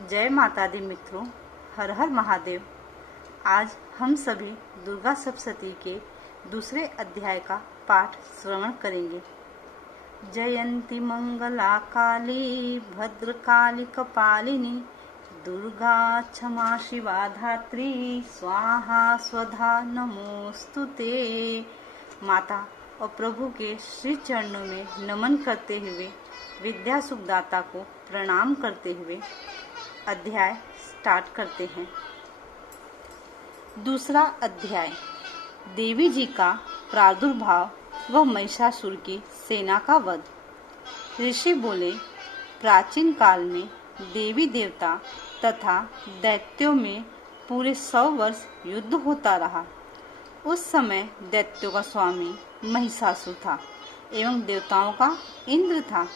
जय माता दी मित्रों, हर हर महादेव। आज हम सभी दुर्गा सप्तशती के दूसरे अध्याय का पाठ श्रवण करेंगे। जयंती मंगला काली भद्रकाली कपालिनी दुर्गा क्षमा शिवा धात्री स्वाहा स्वधा नमोस्तुते। माता और प्रभु के श्री चरणों में नमन करते हुए विद्या सुखदाता को प्रणाम करते हुए अध्याय स्टार्ट करते हैं। दूसरा अध्याय, देवी जी का प्रादुर्भाव व महिषासुर की सेना का वध। ऋषि बोले, प्राचीन काल में देवी देवता तथा दैत्यों में पूरे 100 वर्ष युद्ध होता रहा। उस समय दैत्यों का स्वामी महिषासुर था एवं देवताओं का इंद्र था।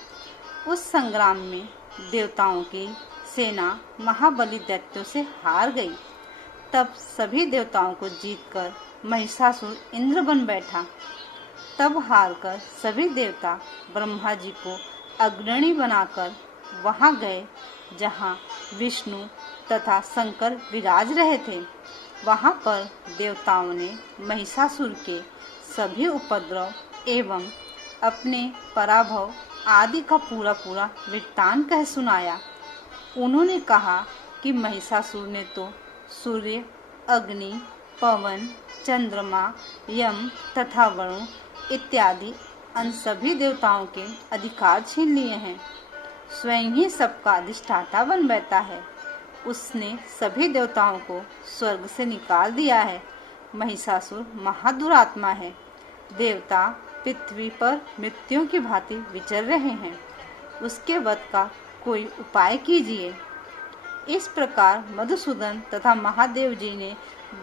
उस संग्राम में देवताओं की सेना महाबली दैत्यों से हार गई। तब सभी देवताओं को जीतकर महिषासुर इंद्र बन बैठा। तब हारकर सभी देवता ब्रह्मा जी को अग्रणी बनाकर वहां गए जहां विष्णु तथा शंकर विराज रहे थे। वहां पर देवताओं ने महिषासुर के सभी उपद्रव एवं अपने पराभव आदि का पूरा वृत्तांत कह सुनाया। उन्होंने कहा कि महिषासुर ने तो सूर्य, अग्नि, पवन, चंद्रमा, यम तथा वरुण इत्यादि अन सभी देवताओं के अधिकार छीन लिए हैं। स्वयं ही सबका अधिष्ठाता बन बैठा है। उसने सभी देवताओं को स्वर्ग से निकाल दिया है। महिषासुर महादुरात्मा है। देवता पृथ्वी पर मृत्युओं की भांति विचर रहे हैं। उसके वध का कोई उपाय कीजिए। इस प्रकार मधुसूदन तथा महादेव जी ने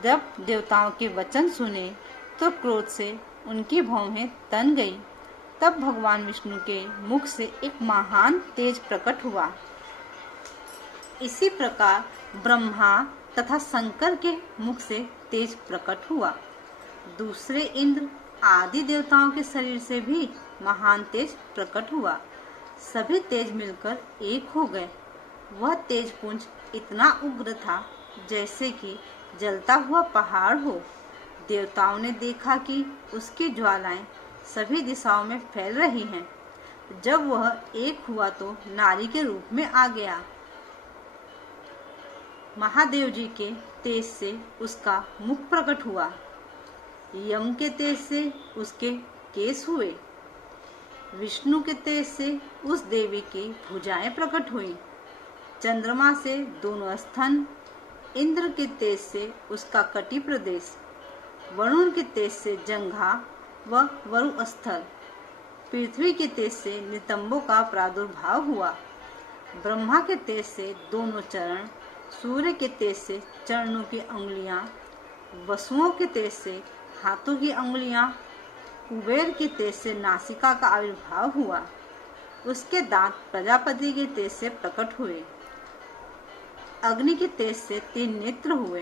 जब देवताओं के वचन सुने तो क्रोध से उनकी भौहें तन गई। तब भगवान विष्णु के मुख से एक महान तेज प्रकट हुआ। इसी प्रकार ब्रह्मा तथा शंकर के मुख से तेज प्रकट हुआ। दूसरे इंद्र आदि देवताओं के शरीर से भी महान तेज प्रकट हुआ। सभी तेज मिलकर एक हो गए। वह तेज पुंज इतना उग्र था जैसे कि जलता हुआ पहाड़ हो। देवताओं ने देखा कि उसकी ज्वालाएं सभी दिशाओं में फैल रही हैं। जब वह एक हुआ तो नारी के रूप में आ गया। महादेव जी के तेज से उसका मुख प्रकट हुआ। यम के तेज से उसके केस हुए। विष्णु के तेज से उस देवी की भुजाएं प्रकट हुई। चंद्रमा से दोनों स्तन, इंद्र के तेज से उसका कटी प्रदेश, वरुण के तेज से जंघा व वरुस्थल, पृथ्वी के तेज से नितंबों का प्रादुर्भाव हुआ। ब्रह्मा के तेज से दोनों चरण, सूर्य के तेज से चरणों की अंगुलियां, वसुओं के तेज से हाथों की अंगुलियां, कुबेर के तेज से नासिका का आविर्भाव हुआ। उसके दांत प्रजापति के तेज से प्रकट हुए। अग्नि के तेज से 3 नेत्र हुए।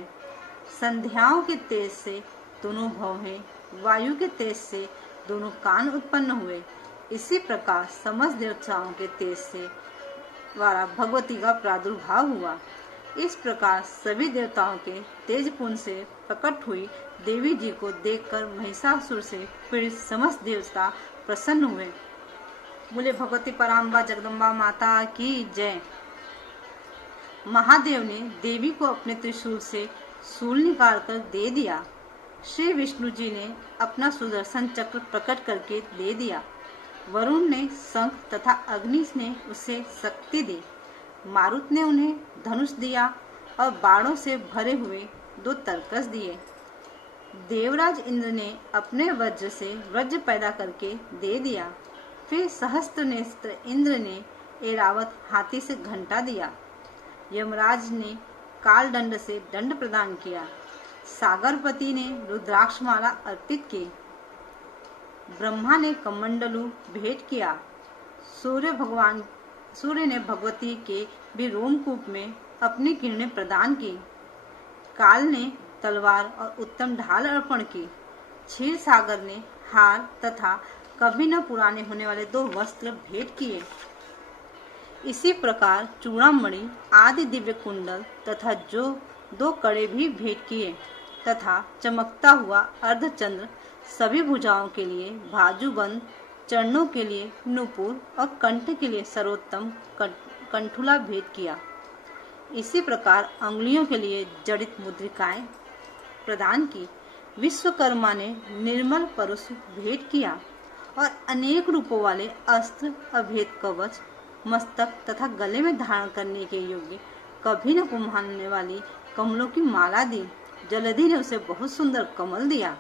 संध्याओं के तेज से दोनों भौहें, वायु के तेज से दोनों कान उत्पन्न हुए। इसी प्रकार समस्त देवताओं के तेज से द्वारा भगवती का प्रादुर्भाव हुआ। इस प्रकार सभी देवताओं के तेज पुंज से प्रकट हुई देवी जी को देखकर महिषासुर से पीड़ित समस्त देवता प्रसन्न हुए। बोले भगवती पराम्बा जगदम्बा माता की जय। महादेव ने देवी को अपने त्रिशूल से शूल निकालकर दे दिया। श्री विष्णु जी ने अपना सुदर्शन चक्र प्रकट करके दे दिया। वरुण ने शंख तथा अग्नि ने उसे शक्ति दी। मारुत ने उन्हें धनुष दिया और बाणों से भरे हुए 2 तरकस दिए। देवराज इंद्र ने अपने वज्र से वज्र पैदा करके दे दिया। फिर सहस्त्र नेत्र इंद्र ने ऐरावत हाथी से घंटा दिया। यमराज ने काल दंड से दंड प्रदान किया। सागरपति ने रुद्राक्षमाला अर्पित की। ब्रह्मा ने कमंडलू भेंट किया। सूर्य ने भगवती के भी रोमकूप में अपनी किरणें प्रदान की। काल ने तलवार और उत्तम ढाल अर्पण की। क्षीर सागर ने हार तथा कभी न पुराने होने वाले 2 वस्त्र भेंट किए। इसी प्रकार चूड़ामणि आदि दिव्य कुंडल तथा जो 2 कड़े भी भेंट किए तथा चमकता हुआ अर्धचंद्र, सभी भुजाओं के लिए बाजूबंद, चरणों के लिए नूपुर और कंठ के लिए सर्वोत्तम कंठुला भेंट किया। इसी प्रकार अंगुलियों के लिए जड़ित मुद्रिकाएं प्रदान की। विश्वकर्मा ने निर्मल परुष भेंट किया और अनेक रूपों वाले अस्त्र, अभेद कवच, मस्तक तथा गले में धारण करने के योग्य कभी न कुम्हाने वाली कमलों की माला दी। जलधि ने उसे बहुत सुंदर कमल दिया।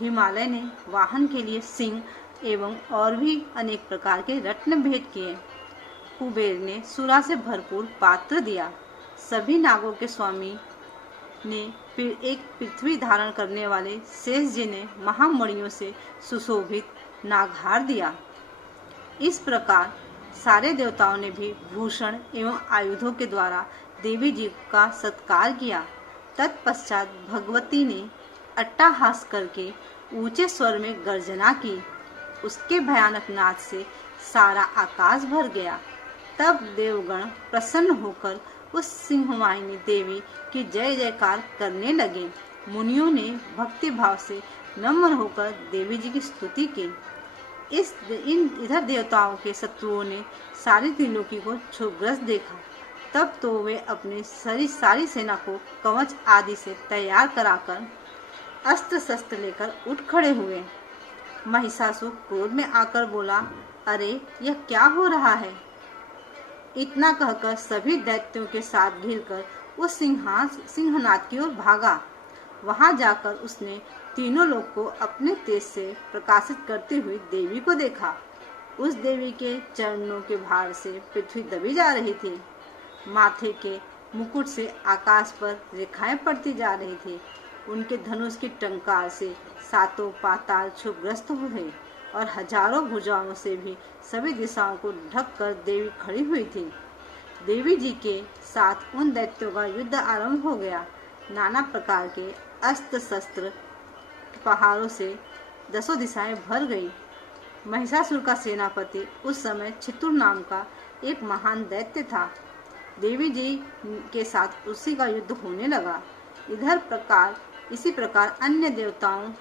हिमालय ने वाहन के लिए सिंह एवं और भी अनेक प्रकार के रत्न भेंट किए। कुबेर ने सुरा से भरपूर पात्र दिया। सभी नागों के स्वामी ने एक पृथ्वी धारण करने वाले शेष जी ने महामणियों से सुशोभित नागहार दिया। इस प्रकार सारे देवताओं ने भी भूषण एवं आयुधों के द्वारा देवी जी का सत्कार किया। तत्पश्चात भगवती ने अट्टहास करके ऊंचे स्वर में गर्जना की। उसके भयानक नाद से सारा आकाश भर गया। तब देवगण प्रसन्न होकर उस सिंहवाहिनी देवी की जय जयकार करने लगे। मुनियों ने भक्ति भाव से नम्र होकर देवी जी की स्तुति की। इधर देवताओं के शत्रुओं ने सारी त्रिलोकी को क्षुब्रस्त देखा। तब तो वे अपनी सारी सेना को कवच आदि से तैयार कराकर अस्त्र शस्त्र लेकर उठ खड़े हुए। महिषासुर क्रोध में आकर बोला, अरे यह क्या हो रहा है? इतना कहकर सभी दैत्यों के साथ घिरकर उस सिंहनाद की ओर भागा। वहां जाकर उसने तीनों लोग को अपने तेज से प्रकाशित करती हुई देवी को देखा। उस देवी के चरणों के भार से पृथ्वी दबी जा रही थी। माथे के मुकुट से आकाश पर रेखाएं पड़ती जा रही थी। उनके धनुष की टंकार से सातों पाताल क्षुब्रस्त हुए और हजारों भुजाओं से भी सभी दिशाओं को ढककर देवी खड़ी हुई थी। देवी जी के साथ उन दैत्यों का युद्ध आरंभ हो गया। नाना प्रकार के अस्त्र शस्त्र पहाड़ों से दसों दिशाएं भर गई। महिषासुर का सेनापति उस समय छितुर नाम का एक महान दैत्य था। देवी जी के साथ उसी का युद्ध होने लगा। इसी प्रकार अन्य देवताओं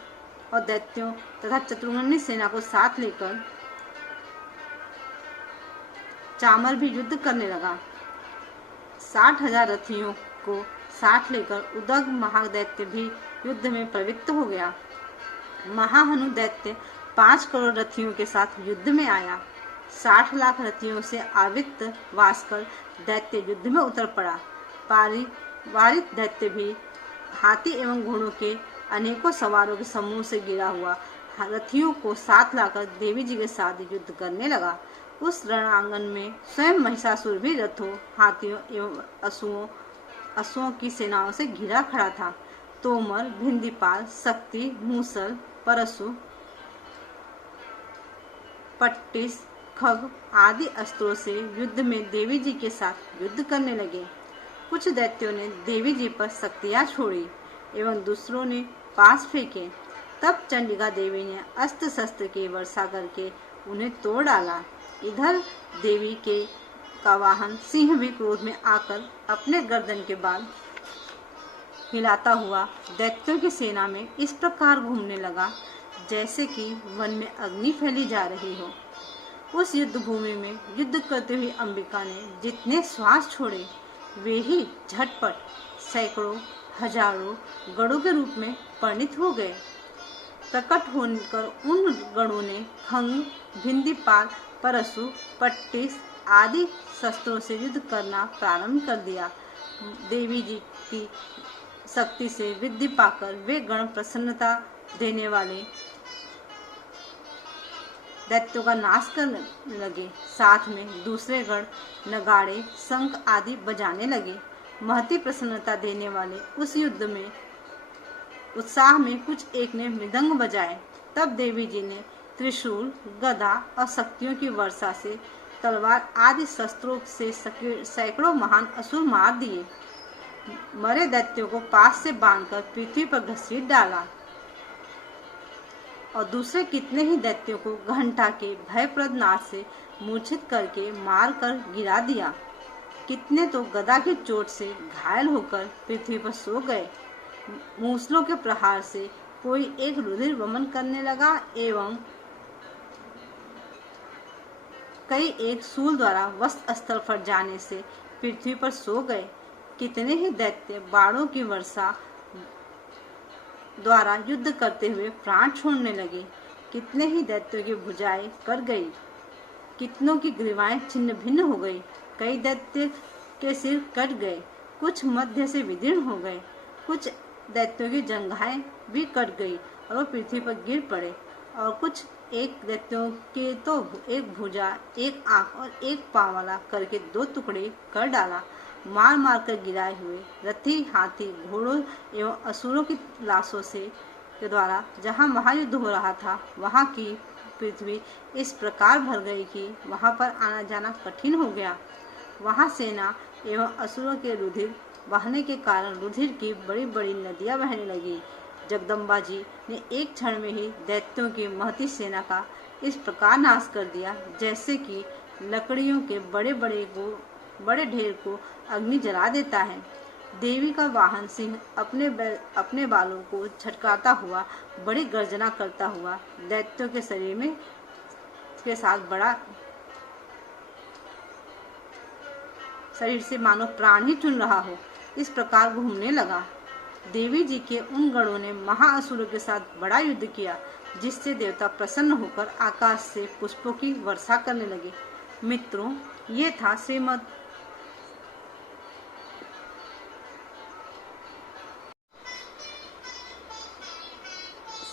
और दैत्यों तथा चतुर्मुखी सेना को साथ लेकर चामर भी युद्ध करने लगा। 60,000 रथियों को साथ लेकर उदग महादैत्य भी युद्ध में प्रवृत्त हो गया। महाहनु दैत्य 5 करोड़ रथियों के साथ युद्ध में आया। 60 लाख रथियों से आवृत्त वास्कर दैत्य युद्ध में उतर पड़ा। वारित दैत्य भी हाथी एवं घोड़ों के अनेकों सवारों के समूह से गिरा हुआ रथियों को साथ लाकर देवी जी के साथ युद्ध करने लगा। उस रणांगन में स्वयं महिषासुर भी रथों, हाथियों एवं अश्वों की सेनाओं से घिरा खड़ा था। तोमर, भिंदीपाल, शक्ति, मूसल, परशु, पट्टिस, खग आदि अस्त्रों से युद्ध में देवी जी के साथ युद्ध करने लगे। कुछ दैत्यों ने देवी जी पर शक्तियां छोड़ी एवं दूसरों ने पास फेंके। तब चंडिका देवी ने अस्त्र शस्त्र की वर्षा करके उन्हें तोड़ डाला। इधर देवी का वाहन सिंह भी क्रोध में आकर अपने गर्दन के बाल हिलाता हुआ दैत्यों की सेना में इस प्रकार घूमने लगा जैसे कि वन में अग्नि फैली जा रही हो। उस युद्ध भूमि में युद्ध करते हुए अंबिका ने जितने श्वास छोड़े वे ही झटपट सैकड़ों हजारों गणों के रूप में परिणित हो गए। प्रकट होकर उन गणों ने खंग, भिंदीपाल, परशु, पट्टिस आदि शस्त्रों से युद्ध करना प्रारंभ कर दिया। देवी जी की शक्ति से वृद्धि पाकर वे गण प्रसन्नता देने वाले दैत्यों का नाश करने लगे। साथ में दूसरे गण नगाड़े, शंख आदि बजाने लगे। महती प्रसन्नता देने वाले उस युद्ध में उत्साह में कुछ एक ने मृदंग बजाए। तब देवी जी ने त्रिशूल, गदा और शक्तियों की वर्षा से तलवार आदि शस्त्रों से सैकड़ों महान असुर मार दिए। मरे दैत्यों को पास से बांधकर पृथ्वी पर घसीट डाला। और दूसरे कितने ही दैत्यों को घंटा के भयप्रद नाद से मूर्छित करके मार कर गिरा दिया। कितने तो गदा की चोट से घायल होकर पृथ्वी पर सो गए। मूसलों के प्रहार से कोई एक रुधिर वमन करने लगा एवं कई एक शूल द्वारा वस्त्र स्थल पर जाने से पृथ्वी पर सो गए। कितने ही दैत्य बाणों की वर्षा द्वारा युद्ध करते हुए प्राण छोड़ने लगे। कितने ही दैत्यों की भुजाएं कट गई, कितनों की ग्रीवाएं छिन्न भिन्न हो गई। कई दैत्य के सिर कट गए, कुछ मध्य से विदीर्ण हो गए। कुछ दैत्यों की जंघाएं भी कट गई और वो पृथ्वी पर गिर पड़े। और कुछ एक दैत्यों के तो एक भुजा, एक आंख और एक पांव वाला करके 2 टुकड़े कर डाला। मार मार कर गिराए हुए रथी, हाथी, घोड़ों एवं असुरों की लाशों से के द्वारा जहाँ महायुद्ध हो रहा था, वहाँ की पृथ्वी इस प्रकार भर गई कि वहाँ पर आना जाना कठिन हो गया। वहाँ सेना एवं असुरों के रुधिर बहने के कारण रुधिर की बड़ी बड़ी नदियाँ बहने लगी। जगदम्बा जी ने एक क्षण में ही दैत्यों की महती सेना का इस प्रकार नाश कर दिया, जैसे कि लकड़ियों के बड़े ढेर को अग्नि जला देता है। देवी का वाहन सिंह अपने बालों को झटकाता हुआ बड़ी गर्जना करता हुआ दैत्यों के शरीर में के साथ बड़ा शरीर से मानो प्राण ही चुन रहा हो, इस प्रकार घूमने लगा। देवी जी के उन गणों ने महाअसुरों के साथ बड़ा युद्ध किया, जिससे देवता प्रसन्न होकर आकाश से पुष्पों की वर्षा करने लगे। मित्रों, ये था श्रीमद्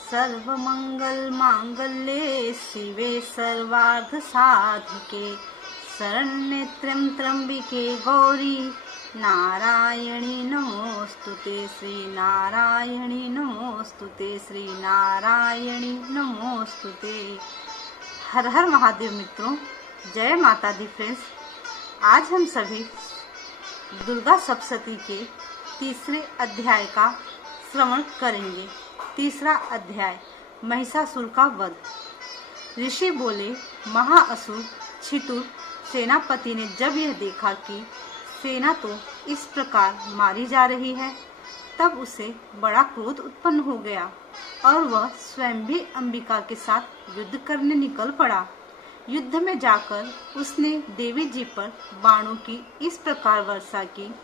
सर्वमंगल मांगल्ये शिवे सर्वार्थ साधिके शरण्ये त्र्यंबके गौरी नारायणी नमोस्तुते। श्री नारायणी नमोस्तुते। श्री नारायणी नमोस्तुते। हर हर महादेव। मित्रों, जय माता दी फ्रेंड्स। आज हम सभी दुर्गा सप्तशती के तीसरे अध्याय का श्रवण करेंगे। तीसरा अध्याय, महिषासुर का वध। ऋषि बोले, महाअसुर छितुर सेनापति ने जब यह देखा कि सेना तो इस प्रकार मारी जा रही है, तब उसे बड़ा क्रोध उत्पन्न हो गया और वह स्वयं भी अंबिका के साथ युद्ध करने निकल पड़ा। युद्ध में जाकर उसने देवी जी पर बाणों की इस प्रकार वर्षा की,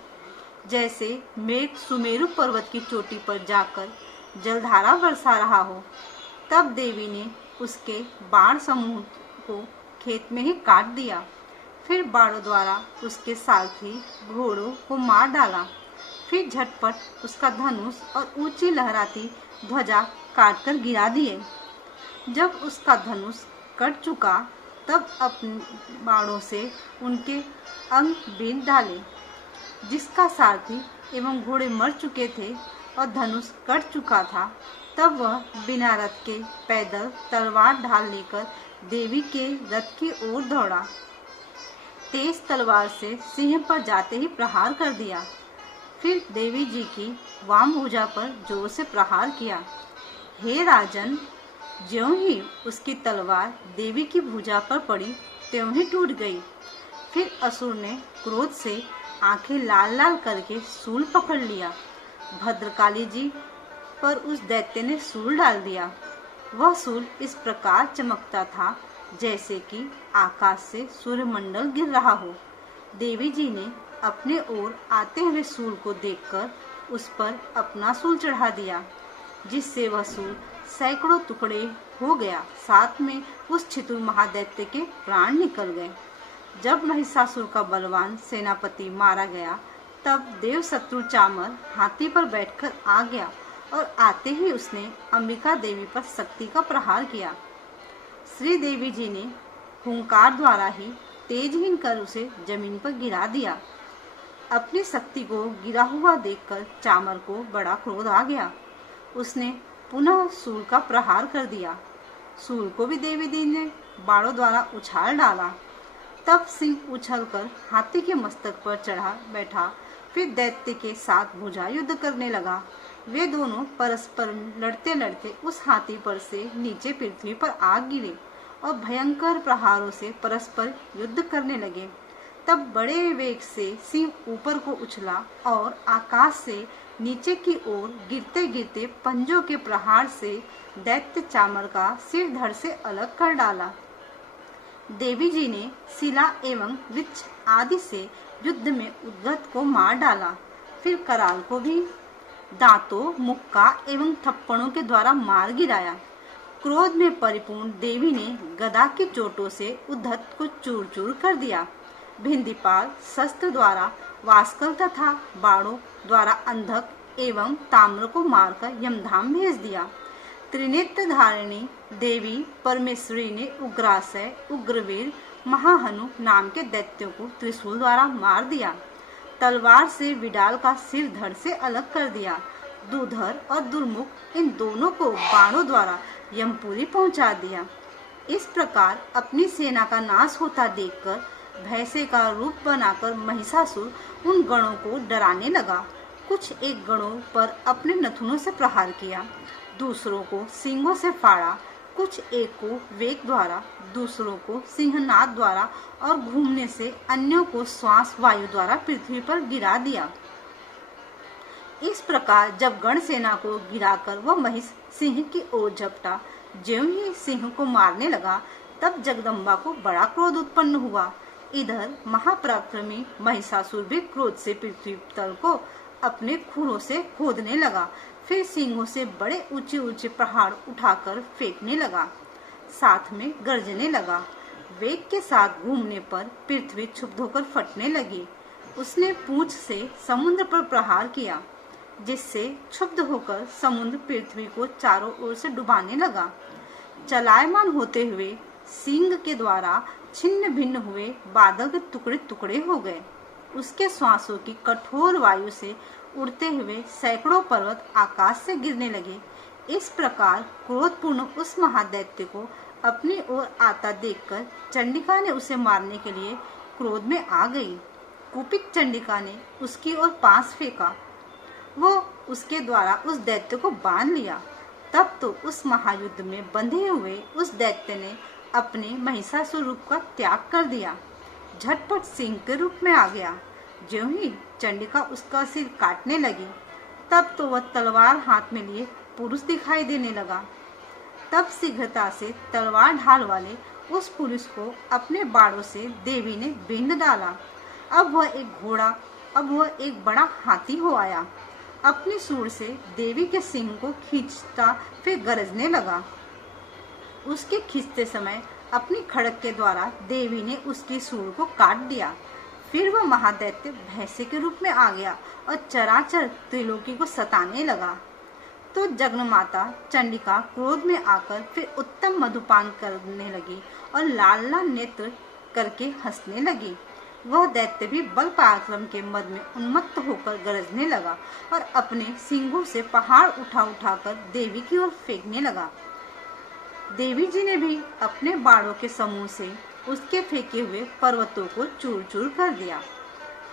जैसे मेघ सुमेरु पर्वत की चोटी पर जाकर जलधारा बरसा रहा हो। तब देवी ने उसके बाण समूह को खेत में ही काट दिया। फिर बाणों द्वारा उसके सारथी घोड़ों को मार डाला। फिर झटपट उसका धनुष और ऊंची लहराती ध्वजा काटकर गिरा दिए। जब उसका धनुष कट चुका, तब अपने बाणों से उनके अंग बीन डाले। जिसका सारथी एवं घोड़े मर चुके थे और धनुष कट चुका था, तब वह बिना रथ के पैदल तलवार ढाल लेकर देवी के रथ की ओर दौड़ा। तेज तलवार से सिंह पर जाते ही प्रहार कर दिया। फिर देवी जी की वाम भुजा पर जोर से प्रहार किया। हे राजन, ज्यों ही उसकी तलवार देवी की भुजा पर पड़ी, त्यों ही टूट गई। फिर असुर ने क्रोध से आंखें लाल लाल करके शूल पकड़ लिया। भद्रकाली जी पर उस दैत्य ने शूल डाल दिया। वह शूल इस प्रकार चमकता था जैसे कि आकाश से सूर्यमंडल गिर रहा हो। देवी जी ने अपने ओर आते हुए शूल को देखकर उस पर अपना शूल चढ़ा दिया, जिससे वह शूल सैकड़ों टुकड़े हो गया। साथ में उस छितुर महादैत्य के प्राण निकल गए। जब महिषासुर का बलवान सेनापति मारा गया, तब देव शत्रु चामर हाथी पर बैठकर आ गया और आते ही उसने अंबिका देवी पर शक्ति का प्रहार किया। श्री देवी जी ने हुंकार द्वारा ही तेजहीन कर उसे जमीन पर गिरा दिया। अपनी शक्ति को गिरा हुआ देखकर चामर को बड़ा क्रोध आ गया। उसने पुनः शूल का प्रहार कर दिया। शूल को भी देवी जी ने बाणों द्वारा उछाल डाला। तब सिंह उछलकर हाथी के मस्तक पर चढ़ा बैठा। फिर दैत्य के साथ भुजा युद्ध करने लगा। वे दोनों परस्पर लड़ते लड़ते उस हाथी पर से नीचे पृथ्वी पर आ गिरे और भयंकर प्रहारों से परस्पर युद्ध करने लगे। तब बड़े वेग से सिंह ऊपर को उछला और आकाश से नीचे की ओर गिरते गिरते पंजों के प्रहार से दैत्य चामर का सिर धड़ से अलग कर डाला। देवी जी ने शिला एवं वृक्ष आदि से युद्ध में उद्गत को मार डाला। फिर कराल को भी दांतों, मुक्का एवं थप्पड़ों के द्वारा मार गिराया। क्रोध में परिपूर्ण देवी ने गदा की चोटों से उद्धत को चूर चूर कर दिया। भिंदीपाल शस्त्र द्वारा वास्कल तथा बाणों द्वारा अंधक एवं ताम्र को मारकर यमधाम भेज दिया। त्रिनेत्र धारिणी देवी परमेश्वरी ने उग्रासय, उग्रवीर, महाहनु नाम के दैत्यों को त्रिशूल द्वारा मार दिया। तलवार से विडाल का सिर धड़ से अलग कर दिया। दूधर और दुर्मुख इन दोनों को बाणों द्वारा यमपुरी पहुंचा दिया। इस प्रकार अपनी सेना का नाश होता देखकर भैंसे का रूप बनाकर महिषासुर उन गणों को डराने लगा। कुछ एक गणों पर अपने नथुनों से प्रहार किया, दूसरों को सींगों से फाड़ा, कुछ एक को वेग द्वारा, दूसरों को सिंहनाद द्वारा और घूमने से अन्यों को श्वास वायु द्वारा पृथ्वी पर गिरा दिया। इस प्रकार जब गण सेना को गिराकर वह महिष सिंह की ओर झपटा, ज्यों ही सिंह को मारने लगा, तब जगदम्बा को बड़ा क्रोध उत्पन्न हुआ। इधर महापराक्रमी महिषासुर भी क्रोध से पृथ्वी तल को अपने खुरों से खोदने लगा। फिर सिंहों से बड़े ऊंचे ऊंचे पहाड़ उठाकर फेंकने लगा, साथ में गरजने लगा। वेग के साथ घूमने पर पृथ्वी क्षुब्ध होकर फटने लगी। उसने पूंछ से समुद्र पर प्रहार किया, जिससे क्षुब्ध होकर समुद्र पृथ्वी को चारों ओर से डुबाने लगा। चलायमान होते हुए सिंह के द्वारा छिन्न भिन्न हुए बादल के टुकड़े टुकड़े हो गए। उसके श्वासों की कठोर वायु से उड़ते हुए सैकड़ों पर्वत आकाश से गिरने लगे। इस प्रकार क्रोधपूर्ण उस महादैत्य को अपनी ओर आता देखकर चंडिका ने उसे मारने के लिए क्रोध में आ गई। कुपित चंडिका ने उसकी ओर पास फेंका, वो उसके द्वारा उस दैत्य को बांध लिया। तब तो उस महायुद्ध में बंधे हुए उस दैत्य ने अपने महिषासुर रूप का त्याग कर दिया, झटपट सिंह के रूप में आ गया। ज्यों ही चंडिका उसका सिर काटने लगी, तब तो वह तलवार हाथ में लिए पुरुष दिखाई देने लगा। तब शीघ्रता से तलवार ढाल वाले उस पुरुष को अपने बाणों से देवी ने बींध डाला। अब वह एक बड़ा हाथी हो आया। अपनी सूंड से देवी के सिंह को खींचता फिर गरजने लगा। उसके खींचते समय अपनी खड़ग के द्वारा देवी ने उसकी सूंड को काट दिया। फिर वह महादैत्य भैंसे के रूप में आ गया और चराचर त्रिलोकी को सताने लगा। तो जगन्माता चंडिका क्रोध में आकर फिर उत्तम मधुपान करने लगी और लाल लाल नेत्र करके हंसने लगी। वह दैत्य भी बल पराक्रम के मद में उन्मत्त होकर गरजने लगा और अपने सींगों से पहाड़ उठा उठाकर देवी की ओर फेंकने लगा। देवी जी ने भी अपने बाणों के समूह से उसके फेंके हुए पर्वतों को चूर चूर कर दिया।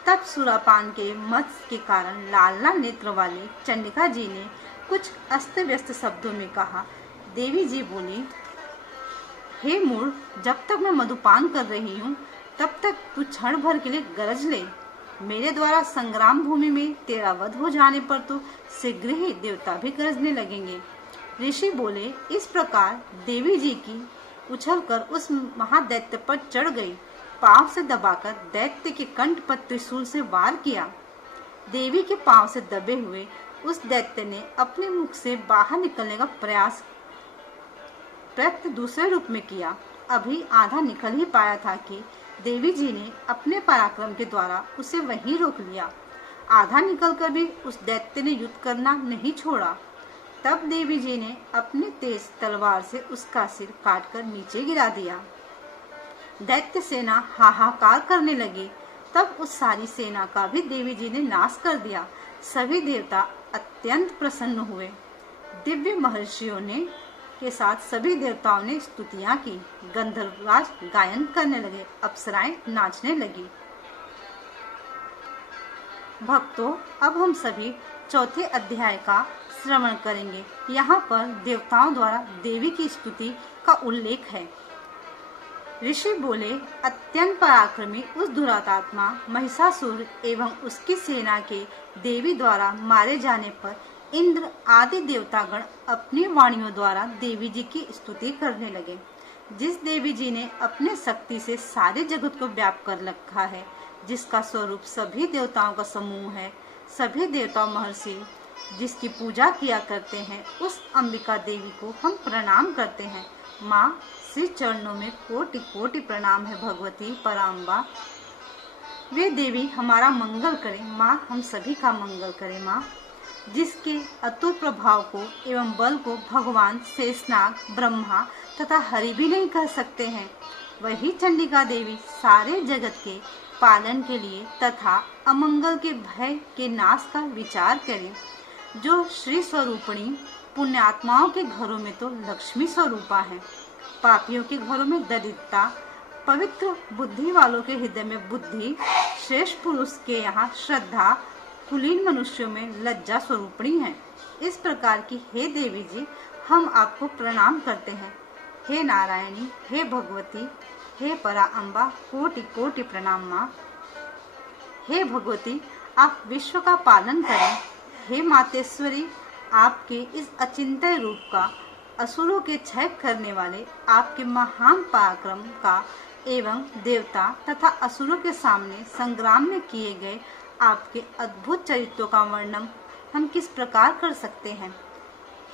तब सुरापान के मत्स्य के कारण लाल लाल नेत्र वाली चंडिका जी ने कुछ अस्त व्यस्त शब्दों में कहा। देवी जी बोली, हे मूर्ख, जब तक मैं मधुपान कर रही हूँ तब तक तू क्षण भर के लिए गरज ले। मेरे द्वारा संग्राम भूमि में तेरा वध हो जाने पर तो शीघ्र ही देवता भी गरजने लगेंगे। ऋषि बोले, इस प्रकार देवी जी की उछलकर उस महादैत्य पर चढ़ गई। पांव से दबाकर दैत्य के कंठ पर त्रिशूल से वार किया। देवी के पांव से दबे हुए उस दैत्य ने अपने मुख से बाहर निकलने का प्रयत्न दूसरे रूप में किया। अभी आधा निकल ही पाया था कि देवी जी ने अपने पराक्रम के द्वारा उसे वहीं रोक लिया। आधा निकलकर भी उस दैत्य ने युद्ध करना नहीं छोड़ा। तब देवी जी ने अपनी तेज तलवार से उसका सिर काटकर नीचे गिरा दिया। दैत्य सेना हाहाकार करने लगी। तब उस सारी सेना का भी देवी जी ने नाश कर दिया। सभी देवता अत्यंत प्रसन्न हुए। दिव्य महर्षियों ने के साथ सभी देवताओं ने स्तुतियां की। गंधर्वराज गायन करने लगे, अप्सराएं नाचने लगी। भक्तों, अब हम सभी चौथे अध्याय का श्रवण करेंगे। यहाँ पर देवताओं द्वारा देवी की स्तुति का उल्लेख है। ऋषि बोले, अत्यंत पराक्रमी उस दुरात्मा महिषासुर एवं उसकी सेना के देवी द्वारा मारे जाने पर इंद्र आदि देवतागण अपनी वाणियों द्वारा देवी जी की स्तुति करने लगे। जिस देवी जी ने अपने शक्ति से सारे जगत को व्याप्त कर रखा है, जिसका स्वरूप सभी देवताओं का समूह है, सभी देवता महर्षि जिसकी पूजा किया करते हैं, उस अंबिका देवी को हम प्रणाम करते हैं। माँ, श्री चरणों में कोटि कोटि प्रणाम है। भगवती पराम्बा, वे देवी हमारा मंगल करें। माँ, हम सभी का मंगल करें। माँ, जिसके अतुल प्रभाव को एवं बल को भगवान शेषनाग, ब्रह्मा तथा हरि भी नहीं कर सकते हैं, वही चंडिका देवी सारे जगत के पालन के लिए तथा अमंगल के भय के नाश का विचार करें। जो श्री स्वरूपिणी पुण्यात्माओं के घरों में तो लक्ष्मी स्वरूपा है, पापियों के घरों में दरिद्रता, पवित्र बुद्धि वालों के हृदय में बुद्धि, श्रेष्ठ पुरुष के यहाँ श्रद्धा, कुलीन मनुष्यों में लज्जा स्वरूपिणी है। इस प्रकार की हे देवी जी, हम आपको प्रणाम करते हैं। हे नारायणी, हे भगवती, हे परा अम्बा, कोटि कोटि प्रणाम। माँ, हे भगवती, आप विश्व का पालन करें। हे मातेश्वरी, आपके इस अचिंत्य रूप का, असुरों के क्षय करने वाले आपके महान पराक्रम का एवं देवता तथा असुरों के सामने संग्राम में किए गए आपके अद्भुत चरित्रों का वर्णन हम किस प्रकार कर सकते हैं।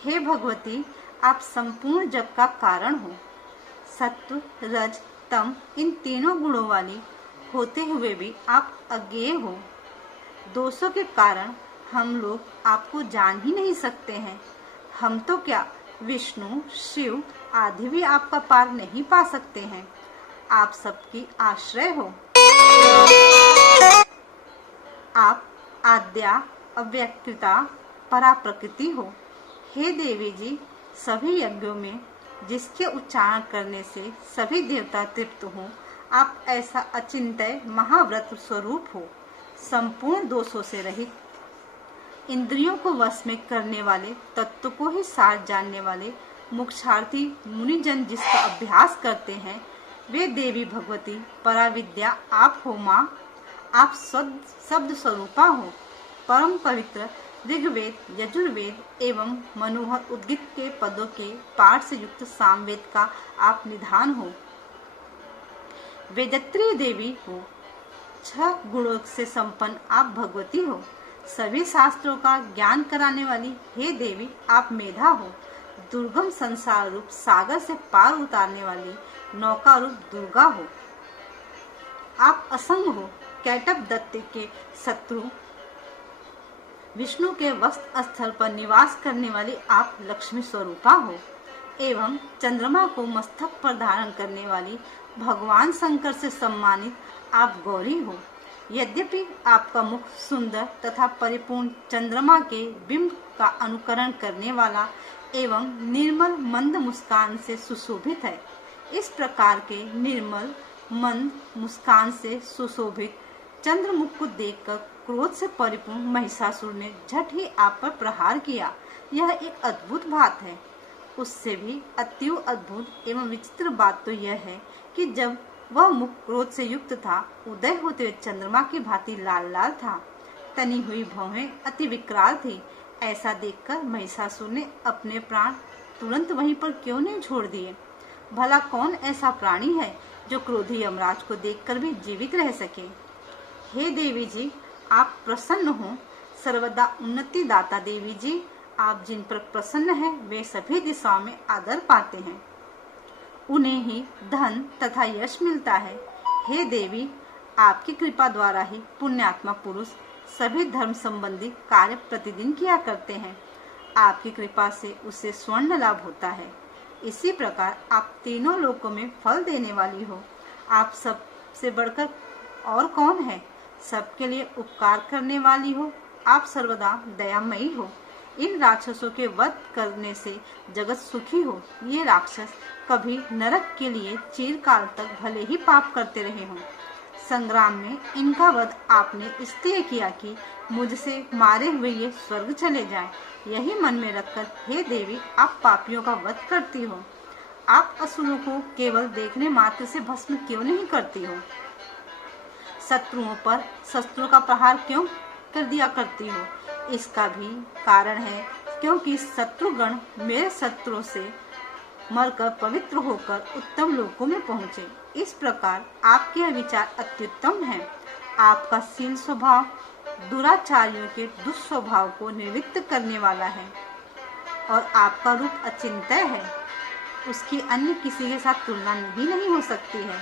हे भगवती, आप संपूर्ण जग का कारण हो। सत्व, रज, तम इन तीनों गुणों वाली होते हुए भी आप अज्ञेय हो। दोषों के कारण हम लोग आपको जान ही नहीं सकते हैं। हम तो क्या, विष्णु, शिव आदि भी आपका पार नहीं पा सकते हैं। आप सबकी आश्रय हो। आप आद्या, अव्यक्तता, पराप्रकृति हो। हे देवी जी, सभी यज्ञों में जिसके उच्चारण करने से सभी देवता तृप्त हों, आप ऐसा अचिंत्य महाव्रत स्वरूप हो। संपूर्ण दोषों से रहित, इंद्रियों को वश में करने वाले, तत्व को ही सार जानने वाले मोक्षार्थी मुनिजन जिसका अभ्यास करते हैं, वे देवी भगवती पराविद्या आप हो। माँ, आप शब्द स्वरूपा हो। परम पवित्र ऋग्वेद, यजुर्वेद एवं मनोहर उद्गीत के पदों के पाठ से युक्त सामवेद का आप निधान हो। वेदत्री देवी हो। 6 गुणों से संपन्न आप भगवती हो। सभी शास्त्रों का ज्ञान कराने वाली हे देवी, आप मेधा हो। दुर्गम संसार रूप सागर से पार उतारने वाली नौका रूप दुर्गा हो। आप असंग हो। कैटभ दत्त के शत्रु विष्णु के वस्त्र स्थल पर निवास करने वाली आप लक्ष्मी स्वरूपा हो एवं चंद्रमा को मस्तक पर धारण करने वाली भगवान शंकर से सम्मानित आप गौरी हो। यद्यपि आपका मुख सुंदर तथा परिपूर्ण चंद्रमा के बिंब का अनुकरण करने वाला एवं निर्मल मंद मुस्कान से सुशोभित है। इस प्रकार के निर्मल मंद मुस्कान से सुशोभित चंद्रमुख को देखकर क्रोध से परिपूर्ण महिषासुर ने झट ही आप पर प्रहार किया। यह एक अद्भुत बात है। उससे भी अत्यु अद्भुत एवं विचित्र बात तो यह है कि जब वह मुख क्रोध से युक्त था, उदय होते हुए चंद्रमा की भांति लाल लाल था। तनी हुई भौहें अति विकराल थी। ऐसा देखकर महिषासुर ने अपने प्राण तुरंत वहीं पर क्यों नहीं छोड़ दिए। भला कौन ऐसा प्राणी है जो क्रोधी यमराज को देखकर भी जीवित रह सके। हे देवी जी, आप प्रसन्न हो। सर्वदा उन्नति दाता देवी जी, आप जिन पर प्रसन्न हैं वे सभी दिशाओं में आदर पाते हैं, उन्हें ही धन तथा यश मिलता है। हे देवी, आपकी कृपा द्वारा ही पुण्यात्मा पुरुष सभी धर्म संबंधी कार्य प्रतिदिन किया करते हैं। आपकी कृपा से उसे स्वर्ण लाभ होता है। इसी प्रकार आप तीनों लोकों में फल देने वाली हो। आप सबसे बढ़कर और कौन है? सबके लिए उपकार करने वाली हो। आप सर्वदा दयामयी हो। इन राक्षसों के वध करने से जगत सुखी हो। ये राक्षस कभी नरक के लिए चिरकाल तक भले ही पाप करते रहे हों, संग्राम में इनका वध आपने इसलिए किया कि मुझसे मारे हुए ये स्वर्ग चले जाएं। यही मन में रखकर हे देवी आप पापियों का वध करती हो। आप असुरों को केवल देखने मात्र से भस्म क्यों नहीं करती हो? शत्रुओं पर शस्त्रों का प्रहार क्यों कर दिया करती हो? इसका भी कारण है क्योंकि शत्रुगण मेरे शत्रुओं से मरकर पवित्र होकर उत्तम लोकों में पहुँचे। इस प्रकार आपके यह विचार अत्युत्तम है। आपका शील स्वभाव दुराचारियों के दुस्वभाव को निवृत्त करने वाला है और आपका रूप अचिंत्य है। उसकी अन्य किसी के साथ तुलना नहीं हो सकती है।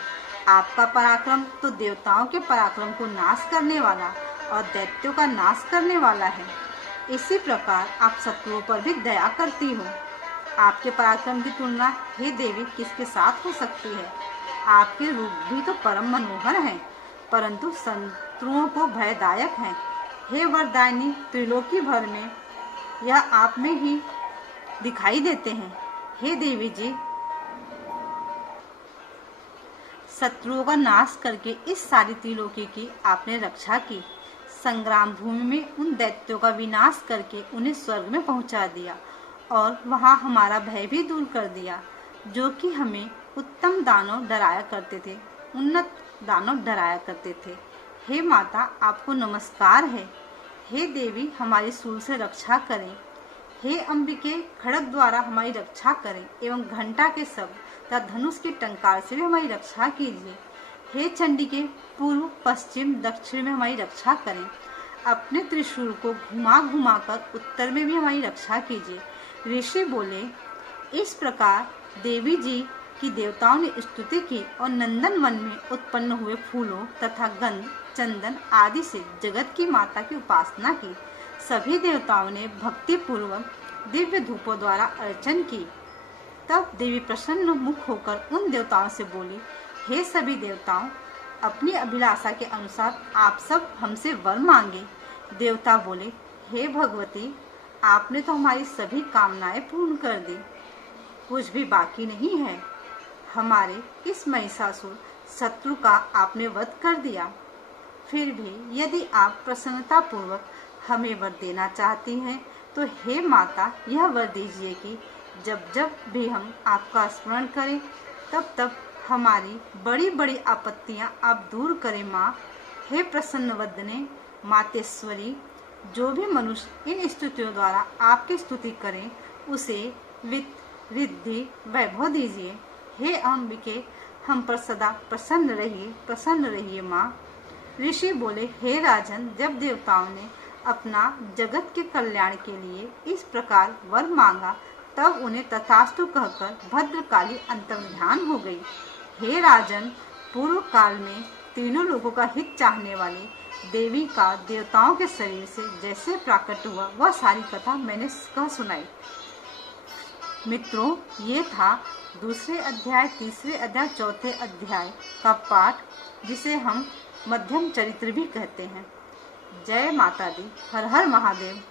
आपका पराक्रम तो देवताओं के पराक्रम को नाश करने वाला और दैत्यों का नाश करने वाला है। इसी प्रकार आप शत्रुओं पर भी दया करती हो। आपके पराक्रम की तुलना हे देवी किसके साथ हो सकती है? आपके रूप भी तो परम मनोहर हैं, परंतु शत्रुओं को भयदायक हैं। हे वरदायिनी, त्रिलोकी भर में यह आप में ही दिखाई देते हैं। हे देवी जी, शत्रुओं का नाश करके इस सारी त्रिलोकी की आपने रक्षा की। संग्राम भूमि में उन दैत्यों का विनाश करके उन्हें स्वर्ग में पहुंचा दिया और वहां हमारा भय भी दूर कर दिया, जो कि हमें उत्तम दानव डराया करते थे, उन्नत दानव डराया करते थे। हे माता, आपको नमस्कार है। हे देवी, हमारी सूल से रक्षा करें। हे अंबिके, खड़ग द्वारा हमारी रक्षा करें एवं घंटा के शब्द तथा धनुष के टंकार से भी हमारी रक्षा कीजिए। हे चंडिके, पूर्व पश्चिम दक्षिण में हमारी रक्षा करें। अपने त्रिशूल को घुमा घुमा कर उत्तर में भी हमारी रक्षा कीजिए। ऋषि बोले, इस प्रकार देवी जी की देवताओं ने स्तुति की और नंदन वन में उत्पन्न हुए फूलों तथा गंध चंदन आदि से जगत की माता की उपासना की। सभी देवताओं ने भक्ति पूर्वक दिव्य धूपों द्वारा अर्चन की। तब देवी प्रसन्न मुख होकर उन देवताओं से बोली, हे सभी देवताओं, अपनी अभिलाषा के अनुसार आप सब हमसे वर मांगे। देवता बोले, हे भगवती, आपने तो हमारी सभी कामनाएं पूर्ण कर दी, कुछ भी बाकी नहीं है। हमारे इस महिषासुर शत्रु का आपने वध कर दिया। फिर भी यदि आप प्रसन्नता पूर्वक हमें वर देना चाहती हैं, तो हे माता, यह वर दीजिए कि जब जब भी हम आपका स्मरण करें, तब तब हमारी बड़ी बड़ी आपत्तियां आप दूर करें माँ। हे प्रसन्न वदने मातेश्वरी, जो भी मनुष्य इन स्तुतियों द्वारा आपकी स्तुति करें, उसे वित्त रिद्धि वैभव दीजिए। हे अंबिके, हम पर सदा प्रसन्न रहिए माँ। ऋषि बोले, हे राजन, जब देवताओं ने अपना जगत के कल्याण के लिए इस प्रकार वर मांगा, तब उन्हें तथास्तु कहकर भद्रकाली अंतर्ध्यान हो गई। हे राजन, पूर्व काल में तीनों लोगों का हित चाहने वाली देवी का देवताओं के शरीर से जैसे प्राकट हुआ, वह सारी कथा मैंने कह सुनाई। मित्रों, ये था दूसरे अध्याय, तीसरे अध्याय, चौथे अध्याय का पाठ, जिसे हम मध्यम चरित्र भी कहते हैं। जय माता दी। हर हर महादेव।